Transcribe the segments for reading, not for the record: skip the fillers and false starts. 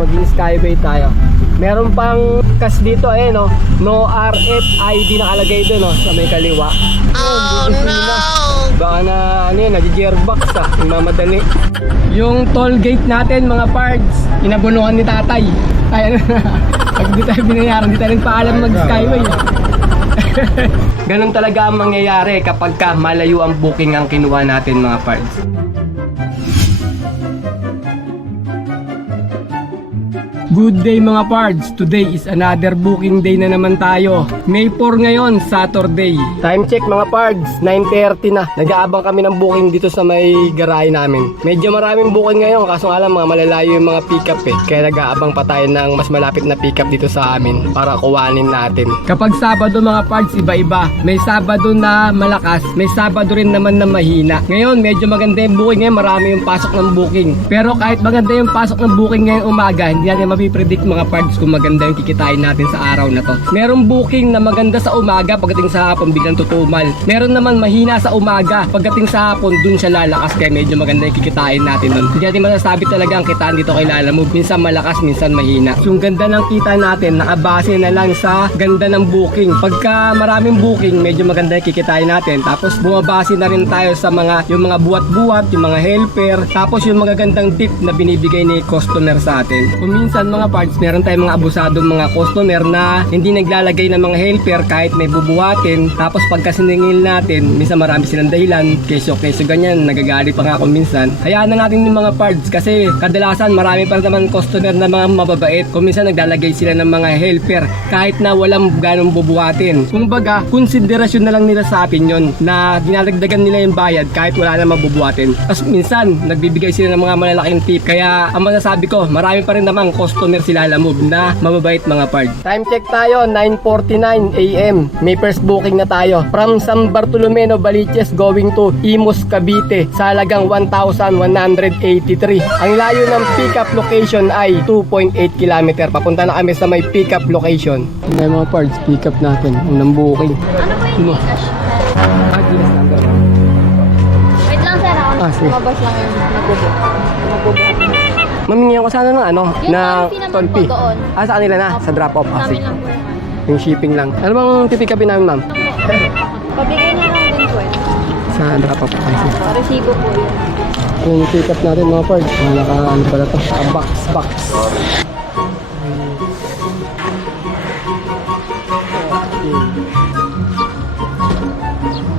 maging skyway tayo. Meron pang kas dito no, no RFID nakalagay doon no, sa may kaliwa. Oh no! Baka na ano yun, nag-gearbox mamadali. Yung toll gate natin mga pards, inabunuhan ni tatay. Ay ano pag di tayo binayaran, di tayo nagpaalam mag-skyway. Ganun talaga ang mangyayari kapag malayo ang booking ang kinuha natin mga pards. Good day mga pards, today is another booking day na naman tayo. May 4 ngayon, Saturday. Time check mga pards, 9:30 na. Nag-aabang kami ng booking dito sa may garahe namin. Medyo maraming booking ngayon, kaso alam mga malalayo yung mga pick up Kaya nag-aabang pa tayo ng mas malapit na pick up dito sa amin para kuwanin natin. Kapag Sabado mga pards, iba-iba. May Sabado na malakas, may Sabado rin naman na mahina. Ngayon, medyo maganda yung booking ngayon, marami yung pasok ng booking. Pero kahit maganda yung pasok ng booking ngayong umaga, hindi natin predict mga pards kung maganda yung kikitain natin sa araw na to. Merong booking na maganda sa umaga, pagdating sa hapon biglang tutumal. Meron naman mahina sa umaga, pagdating sa hapon dun siya lalakas, kaya medyo maganda yung kikitain natin dun. Hindi natin masasabi talaga ang kitaan dito kay Lalamove. Minsan malakas, minsan mahina. So, yung ganda ng kita natin, nakabase na lang sa ganda ng booking. Pagka maraming booking, medyo maganda yung kikitain natin. Tapos bumabase na rin tayo sa yung mga buwat-buwat, yung mga helper, tapos yung magagandang tip na binibigay ni customer sa atin. Kung minsan mga parts, meron tayong mga abusadong mga customer na hindi naglalagay ng mga helper kahit may bubuhatin. Tapos pagka siningil natin, minsan marami silang dahilan, keso ganyan, nagagalit pa nga ako minsan. Hayaan na natin yung mga parts kasi kadalasan marami pa naman customer na mga mababait. Kung minsan naglalagay sila ng mga helper kahit na walang ganong bubuhatin. Kung baga, konsiderasyon na lang nila sa atin yun na dinadagdagan nila yung bayad kahit wala na mabubuhatin. Tapos minsan, nagbibigay sila ng mga malalaking tip. Kaya ang masasabi ko, marami pa rin naman customer sila Lalamove na mababait mga pards. Time check tayo, 9:49 AM. May first booking na tayo. From San Bartolome, Novaliches going to Imus, Cavite sa halagang 1,183. Ang layo ng pick-up location ay 2.8 km. Papunta na kami sa may pick-up location. May mga pards, pick-up natin. Unang booking. Ano ba yung cash? Wait lang sir, lumabas lang yung nagbubo. Mamingihan ko sana ng Yung na toll fee naman po doon. Sa kanila na, sa drop off. Sa amin lang po yan. Yung shipping lang. Ano bang pipikapin namin ma'am? Pabigay niya lang din po eh. Sa drop off. Resibo po yun. Yung pick up natin mga pards. Naka-ano pala to? Box.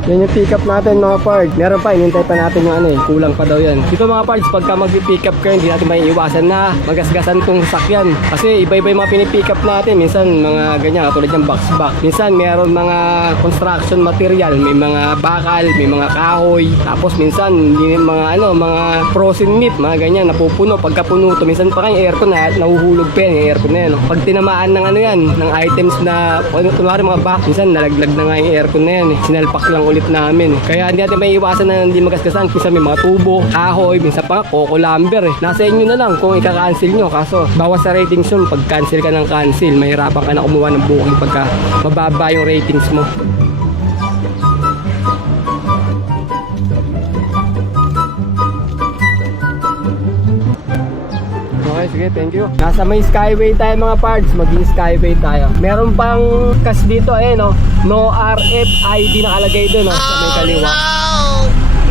Yan yung pick up natin mga pards. Meron pa, inintay pa natin yung kulang pa daw yan. Dito mga pards, pagka mag-pick up kayo, hindi natin maiiwasan na magasgasan tong sasakyan. Kasi iba-iba yung mga pinipick up natin. Minsan mga ganyan, katulad yung box. Minsan meron mga construction material, may mga bakal, may mga kahoy. Tapos minsan mga frozen meat, mga ganyan, napupuno. Pagka puno to, minsan pa yung aircon na nahuhulog pa yan, yung aircon na yan. Pag tinamaan ng ng items na, kunwari mga box, minsan nalaglag na nga yung aircon na yan. Sinalpak lang ulit namin. Kaya hindi natin may iwasan na hindi magasgasan. Minsan may mga tubo, kahoy, minsan pa coco lumber Nasa inyo na lang kung ika-cancel nyo. Kaso bawas sa ratings yun. Pag cancel ka ng cancel, mahirapan ka na kumuha ng booking pagka mababa yung ratings mo. Okay, sige, thank you. Nasa may skyway tayo mga pards, maging skyway tayo. Meron pang kas dito no, no RFID nakalagay doon sa may kaliwa.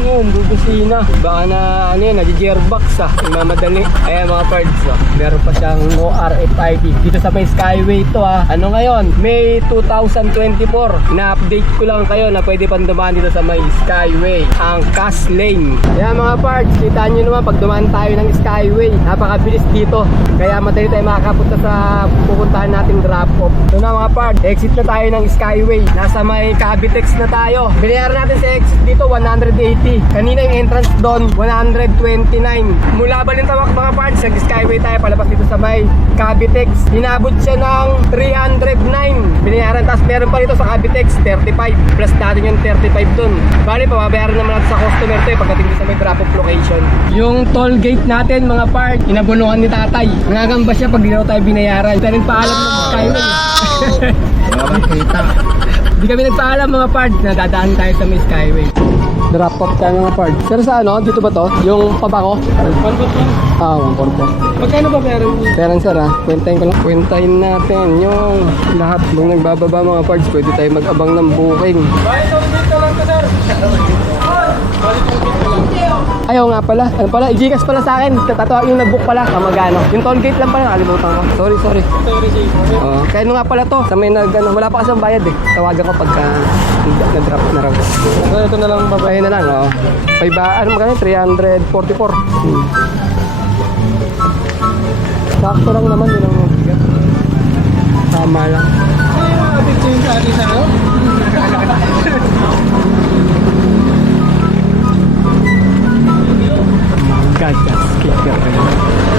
Yun, bubusina. Baka na nag-gearbox mamadali. Ayan mga pards meron pa siyang no RFID dito sa may skyway to Ano ngayon? May 2024. Na-update ko lang kayo na pwede pang dumaan dito sa may skyway, ang Cass Lane. Ayan mga pards, kita nyo naman pag dumaan tayo ng skyway, napakabilis dito. Kaya madali tayo makakapunta sa pupuntahan nating drop off. So na mga pards, exit na tayo ng skyway. Nasa may Cavitex na tayo. Binayaran natin sa exit dito 180. Kanina yung entrance doon 129. Mula Balintawak mga parts, nag-skyway tayo palabas dito sa may Cavitex. Inabot siya ng 309. Binayaran, tapos meron pa dito sa Cavitex 35. Plus natin yung 35 doon. Bali, pababayaran naman natin sa customer to pagdating dito sa may drop-off location. Yung toll gate natin mga parts, inabunuhan ni tatay. Nangangamba siya pag di daw tayo binayaran. Hindi rin paalam ng skyway. Hindi kami nagpaalam mga parts na dadaan tayo sa may skyway. Drop off tayo mga parts. Pero sa ano, dito ba to? Yung pabako? 144. Ah, 144. Magkano ba meron? Meron sir ha. Kwentahin ko lang. Kwentahin natin yung lahat. Nung nagbababa mga parts, pwede tayo mag-abang ng booking. Ayaw nga pala. Ano pala? I-Gcash pala sa akin. Tatawa yung nag-book pala. Magano? Yung toll gate lang pala. Nakalimutan ko. Sorry. Kaya ano nga pala to. Sa may wala pa kasi ang bayad eh. Tawagan ko pagka nag-drop na raw. So ito na lang babayin na lang. Oh. Ano magkano? 344. Sakto lang naman yun ang tama lang. God, kicker kayo.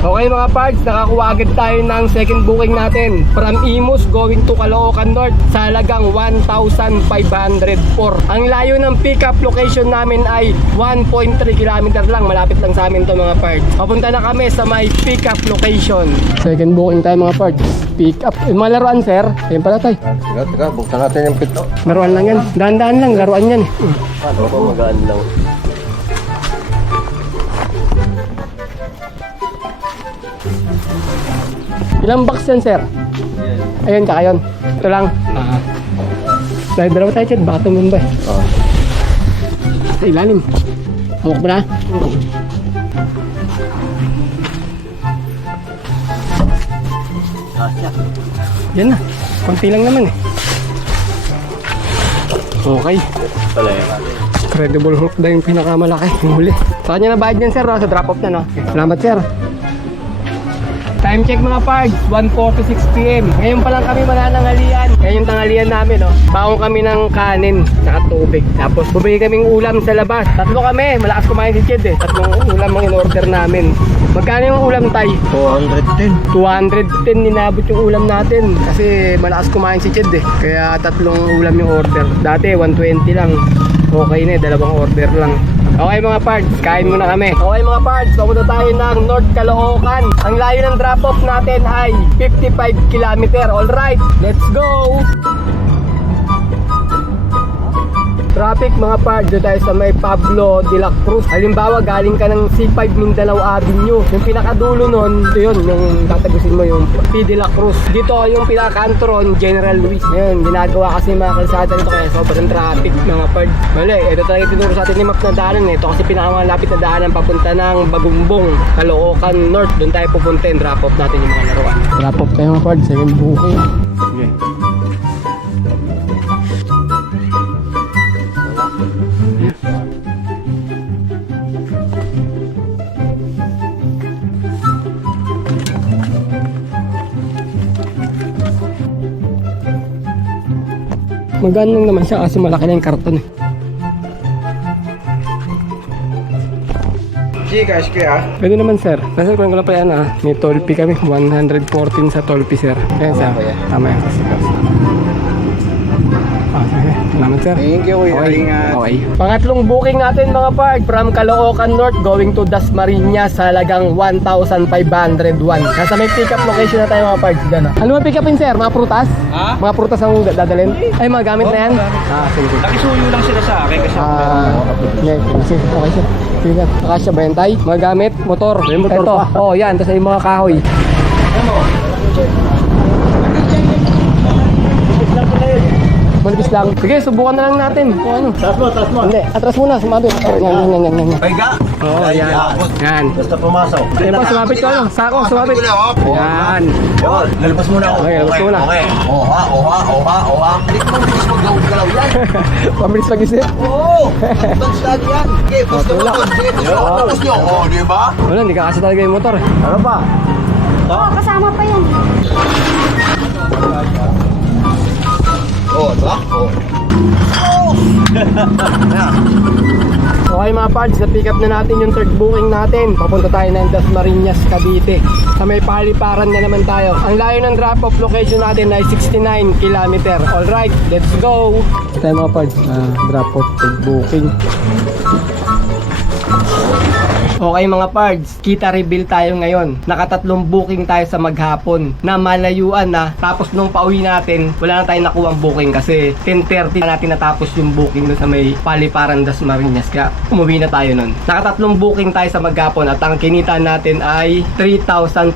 Okay mga parts, nakakuha agad tayo ng second booking natin from Imus going to Caloocan North sa halagang 1,504. Ang layo ng pick-up location namin ay 1.3 km lang, malapit lang sa amin to mga parts. Papunta na kami sa may pick-up location. Second booking tayo mga parts. Pick-up. Mga laruan sir, ayun pala tayo. Teka, buksan natin yung pito. Laruan lang yan, dahan-dahan lang, laruan yan. Ano ba magaan lang? Ilang box yan sir? Ayun, tsaka yun. Ito lang. Dahil dalawa tayo dyan, baka tumumba eh. Sa ilalim. Hawak mo na. Yan na. Konti lang naman eh. Okay. Incredible Hulk na yung pinakamalaki. Yung huli. Sa kanya na bayad yan sir, no? Sa drop off na no? Salamat sir. Time check mga pards, 1:46 PM. Ngayon pa lang kami manananghalian. Ngayon yung tanghalian namin, no? Baong kami ng kanin, saka tubig. Tapos bumili kaming ulam sa labas. Tatlo kami, malakas kumain si Ched eh. Tatlong ulam ang in-order namin. Magkano yung ulam tay? 210. 210 ninabot yung ulam natin. Kasi malakas kumain si Ched eh. Kaya tatlong ulam yung order. Dati 120 lang. Okay na eh, dalawang order lang. Okay mga pards, kain muna kami. Okay mga pards, papunta tayo ng North Caloocan. Ang layo ng drop-off natin ay 55 km. Alright, let's go! Traffic mga pards, doon tayo sa may Pablo de la Cruz. Halimbawa, galing ka ng C5 Mindanao Avenue. Yung pinakadulo nun, ito yun, yung tatagusin mo yung P de la Cruz. Dito yung pinaka-kanto ron, General Luis. Ngayon, ginagawa kasi mga kalsada nito kaya sobrang traffic mga pards. Mali, ito talaga tinuro sa atin ni map na daanan. Ito kasi pinakamalapit na daanan papunta ng Bagumbong, Caloocan North. Doon tayo pupuntin, drop off natin yung mga laruan. Drop off tayo mga pards, second booking. Okay. Magaan lang naman siya kasi malaki na yung karton eh. Gcash kaya? Pwede naman sir. Kasi kung ko lang pala yan may toll fee kami. 114 sa toll fee sir. Ayan sir. Tama yan. Okay. Salamat sir. Thank you kuya. Okay. Ingat. Okay. Pangatlong booking natin mga pards from Caloocan North going to Dasmariñas sa halagang 1,501. Nasa may pick up location na tayo mga pards dyan. Ano ba pick upin sir? Mga prutas? Ha? Mga prutas ang dadalhin? Ay mga gamit na yan? Sige. Nakisuyo lang sila sa akin kasi Okay sir. Sige sir. Nakasya ba yan tay? Mga gamit? Motor? May motor Ito. pa. Oh yan. Tapos yung mga kahoy. Malipis lang. Sige, subukan na lang natin. Kung ano. Taas mo. Hindi, atras muna, sumabit. Yan. Paiga. Oo, yan. Yan. Basta pumasok. Ayun pa, sumabit ko ano. Sako, sumabit. Yan. Yun, lalabas muna ako. Okay, lalabas muna. Okay. Oha. Hindi ko mong bilis mag-galaw yan. Pabilis pag-isip. Oo. Tons lagi yan. Okay, push na mo. Sige, push nyo. Oo, di ba? Wala, hindi kakasa talaga yung motor eh. Ano ba? Oo, kasama pa yan. Oo, diba? Oo. Okay mga pards, na-pick up na natin yung third booking natin. Papunta tayo ng Dasmariñas, Cavite. Sa may paliparan na naman tayo. Ang layo ng drop-off location natin ay 69 km. Alright, let's go! Tayo mga pards, drop-off third booking. Okay mga pards, kita reveal tayo ngayon. Nakatatlong booking tayo sa maghapon na malayuan na. Tapos nung pauwi natin, wala na tayong nakuha ang booking kasi 10:30 na natin natapos yung booking doon sa may Paliparan, Dasmariñas. Kaya umuwi na tayo nun. Nakatatlong booking tayo sa maghapon at ang kinita natin ay 3,559.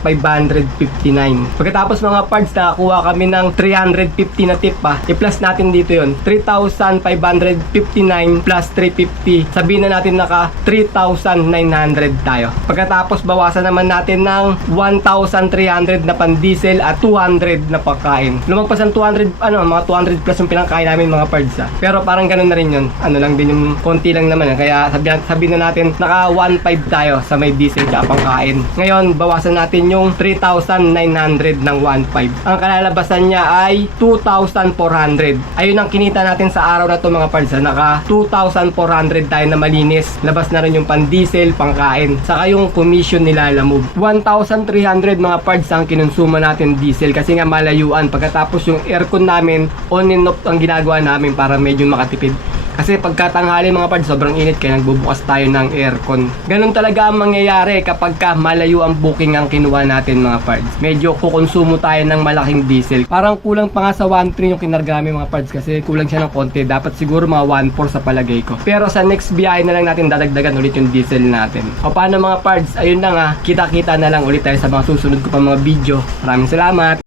Pagkatapos mga pards, nakakuha kami ng 350 na tip pa. I-plus natin dito yun. 3,559 plus 350. Sabihin na natin naka 3,900 tayo. Pagkatapos bawasan naman natin ng 1,300 na pan-diesel at 200 na pagkain. Lumagpas ang 200, mga 200 plus yung pinangkain namin mga pards. Pero parang ganun na rin yun. Ano lang din yung konti lang naman. Kaya sabihin na natin naka 1,500 tayo sa may diesel at pangkain. Ngayon, bawasan natin yung 3,900 ng 1,500. Ang kalalabasan niya ay 2,400. Ayun ang kinita natin sa araw na to mga pards. Naka 2,400 tayo na malinis. Labas na rin yung pan-diesel, pangkain. Saka yung commission nilalamog. 1,300 mga pards ang kinonsuma natin diesel kasi nga malayuan. Pagkatapos yung aircon namin, on and off ang ginagawa namin para medyo makatipid. Kasi pagkatanghali mga pards, sobrang init kaya nagbubukas tayo ng aircon. Ganun talaga ang mangyayari kapag ka malayo ang booking ang kinuha natin mga pards. Medyo kukonsumo tayo ng malaking diesel. Parang kulang pa nga sa 1.3 yung kinarga namin mga pards kasi kulang siya ng konti. Dapat siguro mga 1.4 sa palagay ko. Pero sa next biyahe na lang natin dadagdagan ulit yung diesel natin. O paano mga pards, ayun na nga, kita-kita na lang ulit tayo sa mga susunod ko pa mga video. Maraming salamat!